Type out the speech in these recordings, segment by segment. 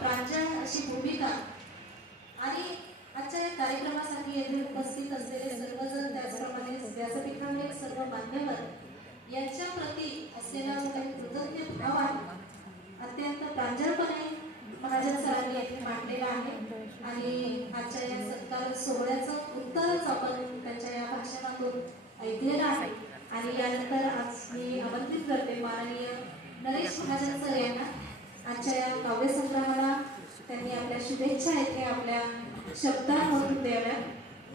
प्रांजळ अशी भूमिका. आणि आजच्या या कार्यक्रमासाठी येथे उपस्थित असलेले सर्वजण त्याचप्रमाणे व्यासपीठावरील सर्व मान्यवर यांच्या प्रती असलेला जो काही कृतज्ञ भाव आहे. अत्यंत प्रांजळपणे महाजन सरांनी येथे मांडलेला आहे. आणि आजच्या या सत्कार सोहळ्याचं उत्तरच आपण त्यांच्या या भाषणातून ऐकलेलं आहे. आणि यानंतर आज मी आमंत्रित करते माननीय नरेश महाजन सर यांना. आजच्या या काव्यसंग्रहाला त्यांनी आपल्या शुभेच्छा येथे आपल्या शब्दांमधून द्याव्या.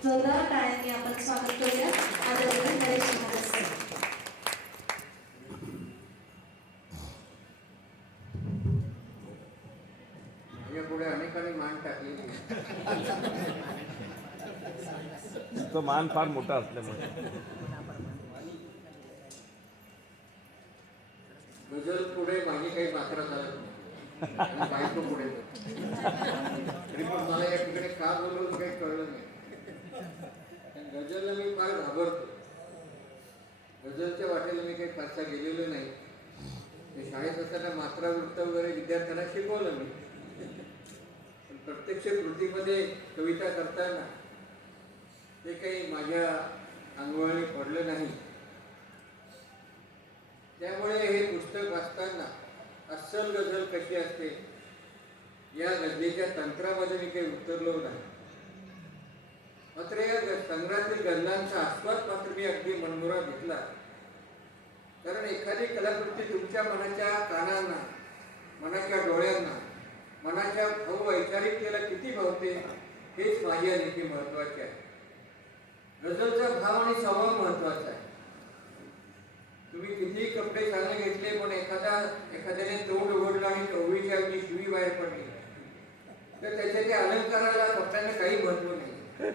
जोरदार टाळ्यांनी आपण स्वागत करूया. आदरणीय नरेश महाजन सर. माझ्या पुढे अनेकांनी मान टाकली तो मान फार मोठा असल्यामुळे गझल पुढे माझी काही मात्रा चालत नाही पुढे तरी पण मला या ठिकाणी का बोलवलं काही कळलं नाही कारण मी फार घाबरतो गझलच्या वाटेला मी काही फारसा गेलेलो नाही ते शाळेत असताना मात्रा वृत्त वगैरे विद्यार्थ्यांना शिकवलं मी पण प्रत्यक्ष कृतीमध्ये कविता करताना ते काही माझ्या अंगवळी पडलं नाही त्यामुळे हे पुस्तक वाचताना अस्सल गझल कशी असते? या गझलेच्या तंत्रामध्ये मी काही उतरलो नाही. मात्र या संग्रहातील गझलांचा आस्वाद मात्र मी अगदी मनमुरा घेतला. कारण एखादी कलाकृती तुमच्या मनाच्या कानांना मनाच्या डोळ्यांना मनाच्या भाऊ वैचारिकतेला किती भावते हेच माझ्या नेहमी महत्त्वाचे आहे. गझलचा भाव आणि स्वभाव महत्त्वाचा आहे. तुम्ही कितीही कपडे चांगले घेतले पण एखादा एखाद्याने तोंड उघडलं आणि ओळीच्या अगदी शिवी बाहेर पडली. तर त्याच्या त्या अलंकाराला कपड्यांना काही महत्त्व नाही.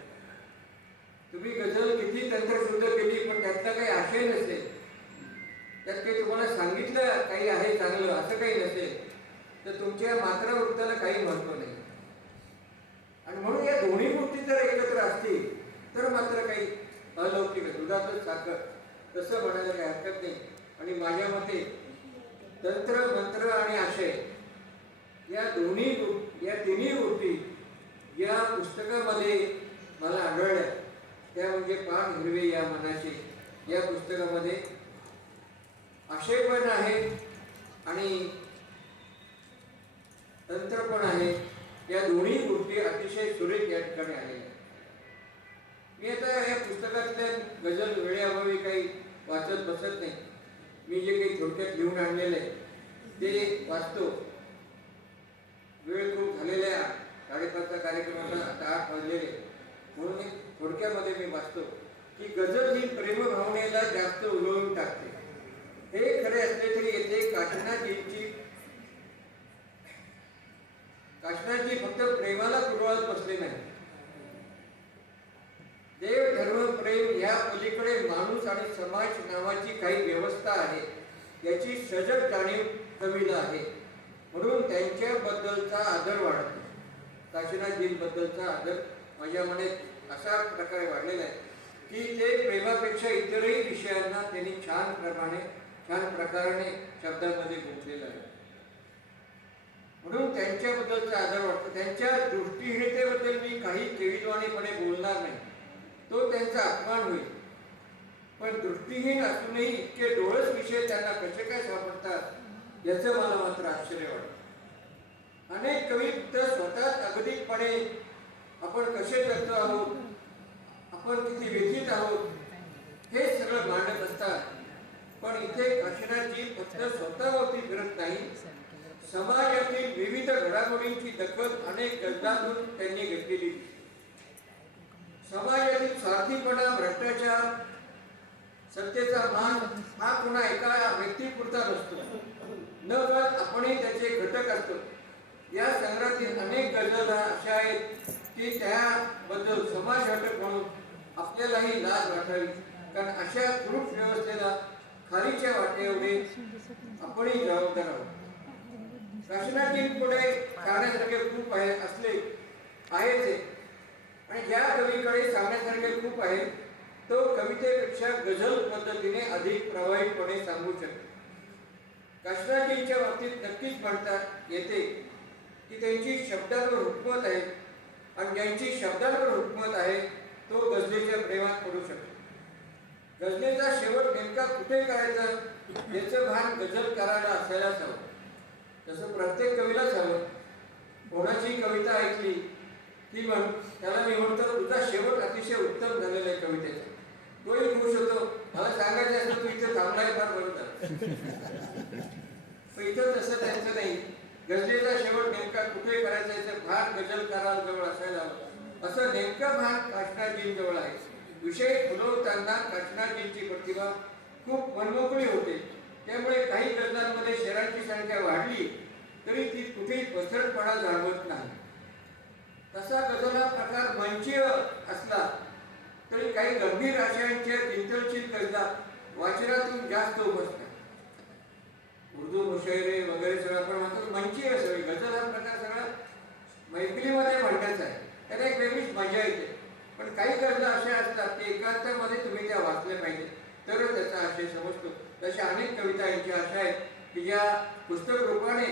तुम्ही गझल किती तंत्रशुद्ध केली पण त्यातला काही आशय नसेल. त्यात काही तुम्हाला सांगितलं काही आहे चांगलं असं काही नसेल. तर तुमच्या मात्रा वृत्ताला काही महत्त्व नाही. आणि म्हणून या दोन्ही गोष्टी जर एकत्र असतील तर मात्र काही अलौकिक दुधातच साखर. तसं म्हणायला काही हरकत नाही. आणि माझ्या मते तंत्र मंत्र आणि आशय या दोन्ही या तिन्ही गोष्टी या पुस्तकामध्ये मला आढळल्या त्या म्हणजे पान हिरवे या मनाचे. या पुस्तकामध्ये आशय पण आहे आणि तंत्र पण आहे. या दोन्ही गोष्टी अतिशय सुरेख या ठिकाणी आलेल्या आहेत. मी आता या पुस्तकातल्या गजल वेळेअभावी काही वाचत बसत नाही. मी जे काही थोडक्यात लिहून आणलेलं आहे ते वाचतो. वेळ खूप झालेल्या आहे. साडेपाचचा कार्यक्रम होता आता आठ वाजलेले म्हणून एक थोडक्यामध्ये मी वाचतो की गजल ही प्रेमभावनेला जास्त उलवून टाकते. हे खरे असले तरी येथे काठीनाथजींची काष्णाची फक्त प्रेमाला कुरवाळत बसले नाही आपल्याकडे माणूस आणि समाज नावाची काही व्यवस्था आहे याची सजग जाणीव कवीला आहे. म्हणून त्यांच्याबद्दलचा आदर वाढतो. काशीनाथजींबद्दलचा आदर माझ्या मनात अशा प्रकारे वाढलेला आहे की ते प्रेमापेक्षा इतरही विषयांना त्यांनी छान प्रमाणे छान प्रकाराने शब्दांमध्ये गुंतलेलं आहे. म्हणून त्यांच्याबद्दलचा आदर वाटतो त्यांच्या दृष्टीहीनतेबद्दल मी काही केविलवाणीपणे बोलणार नाही. तो त्यांचा अपमान होईल. पण दृष्टीहीन असूनही इतके डोळस विषय त्यांना कसे काय सापडतात याचं मला मात्र आश्चर्य वाटतं. अनेक कवी तर स्वतःच अगदीपणे आपण कसे करतो आहोत आपण किती व्यथित आहोत हे सगळं मांडत असतात. पण इथे काशीनाथजी फक्त स्वतःवरती फिरत नाही समाजातील विविध घडामोडींची दखल अनेक गजदातून त्यांनी घेतलेली. समाजातील स्वार्थीपणा भ्रष्टाचार सत्तेचा मान हा पुन्हा एका व्यक्तीपुरता नसतो न कळत आपणही त्याचे घटक असतो. या संग्रहातील अनेक गजल अशा आहेत की त्याबद्दल समाज घटक म्हणून आपल्यालाही लाज वाटावी. कारण अशा क्रूप व्यवस्थेला खालीच्या वाटेवरी आपणही जबाबदार आहोत. पुढे सांगण्यासारखे खूप आहे असले आहेच आहे. आणि ज्या कवीकडे सांगण्यासारखे खूप आहे तो कवितेपेक्षा गझल पद्धतीने अधिक प्रवाहीपणे सांगू शकतो. काशीनाथजींच्या बाबतीत नक्कीच म्हणता येते की त्यांची शब्दांवर हुकमत आहे आणि ज्यांची शब्दांवर हुकमत आहे तो गझलेच्या प्रेमात पडू शकतो. गझलेचा शेवट नेमका कुठे करायचा याचं भान गझल करायला असायलाच हवं तसं प्रत्येक कवीलाच हवं कोणाची कविता ऐकली की म्हण त्याला मी म्हणतो तुझा शेवट अतिशय उत्तम झालेला आहे कवितेचा तोही खुश होतो मला सांगायचं असतं तू इथे थांबलाय फार बरं झालं पण इथं तसं त्यांचं नाही गझलेचा शेवट नेमका कुठे करायचा याचं भार गजलकाराजवळ असायला हवं. असं नेमकं भार काष्णाजींजवळ आहे. विषय खुलवताना काष्णाजींची प्रतिभा खूप मनमोकळी होते. त्यामुळे काही गजलांमध्ये शेरांची संख्या वाढली तरी ती कुठेही पसरटपणा जाणवत नाही. तसा गजल हा प्रकार मंचीय असला तरी काही गंभीर आशयांच्या चिंतनशील गजला वाचनातून जास्त उपसतात उर्दू मुशायरे वगैरे सगळं आपण म्हणतो मंची आहे सगळी गझल हा प्रकार सगळा मैफिलीमध्ये म्हणण्याचं आहे. त्याला एक वेगळीच मजा येते. पण काही गजला अशा असतात की एकांतामध्ये तुम्ही त्या वाचल्या पाहिजे. तरच त्याचा आशय समजतो. तशा अनेक कविता यांच्या अशा आहेत की ज्या पुस्तक रूपाने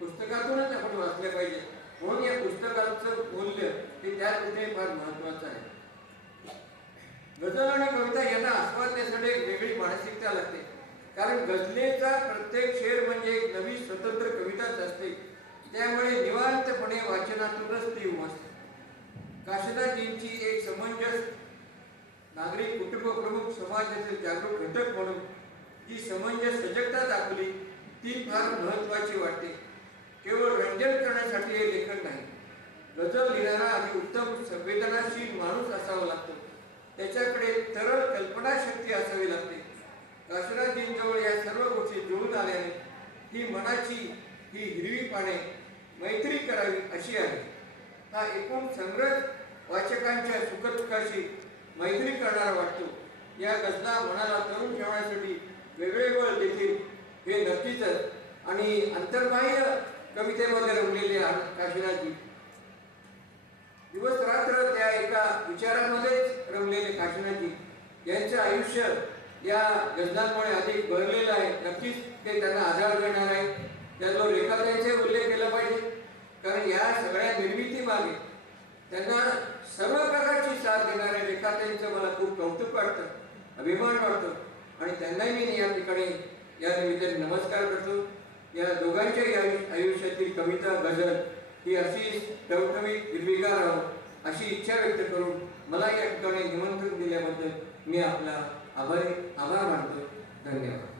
पुस्तकातूनच आपण वाचल्या पाहिजे. म्हणून या पुस्तकाचं मूल्य हे त्या कुठे फार महत्वाचं आहे. गझल आणि कविता यांना आस्वादण्यासाठी एक वेगळी मानसिकता लागते. कारण गझलेचा प्रत्येक शेर म्हणजे एक नवी स्वतंत्र त्यामुळे निवांतपणे वाचनातूनच ती उमसते काशिदाजींची एक समंजस नागरिक कुटुंब प्रमुख समाजातील जागरूक घटक म्हणून जी समंजस सजगता दाखवली ती फार महत्वाची वाटते. केवळ रंजन करण्यासाठी हे लेखन नाही. गजल लिहिणारा आणि उत्तम संवेदनाशील माणूस असावा लागतो. त्याच्याकडे तरळ कल्पनाशक्ती असावी लागते. काशराजींजवळ या सर्व गोष्टी जुळून आल्याने ही मनाची ही हिरवी पाने मैत्री करावी अशी आहे. हा एकूण संग्रह वाचकांच्या सुखदुःखाशी मैत्री करणारा वाटतो. या गजला मनाला तरुण ठेवण्यासाठी वेगळे बळ देखील हे नक्कीच आणि अंतर्बाह्य कवितेमध्ये रमलेले आहेत काशीनाथजी. दिवस रात्र त्या एका विचारामध्येच रमलेले काशीनाथजी. यांचं आयुष्य या गजलांमुळे अधिक भरलेलं आहे. नक्कीच ते त्यांना आधार देणार आहे त्याचबरोबर रेखाताईंचे उल्लेख केला पाहिजे कारण या सगळ्या निर्मिती मागे. त्यांना सर्व प्रकारची साथ देणाऱ्या रेखाताईंचं मला खूप कौतुक वाटतं अभिमान वाटतो. आणि त्यांनाही मी या ठिकाणी या निमित्ताने नमस्कार करतो. या दोघांच्याही आयु- आयुष्यातील कविता गझल ही अशी टवटवी हिरवीगार राहू अशी इच्छा व्यक्त करून मला या ठिकाणी निमंत्रण दिल्याबद्दल मी आपला आभारी आभार मानतो. धन्यवाद.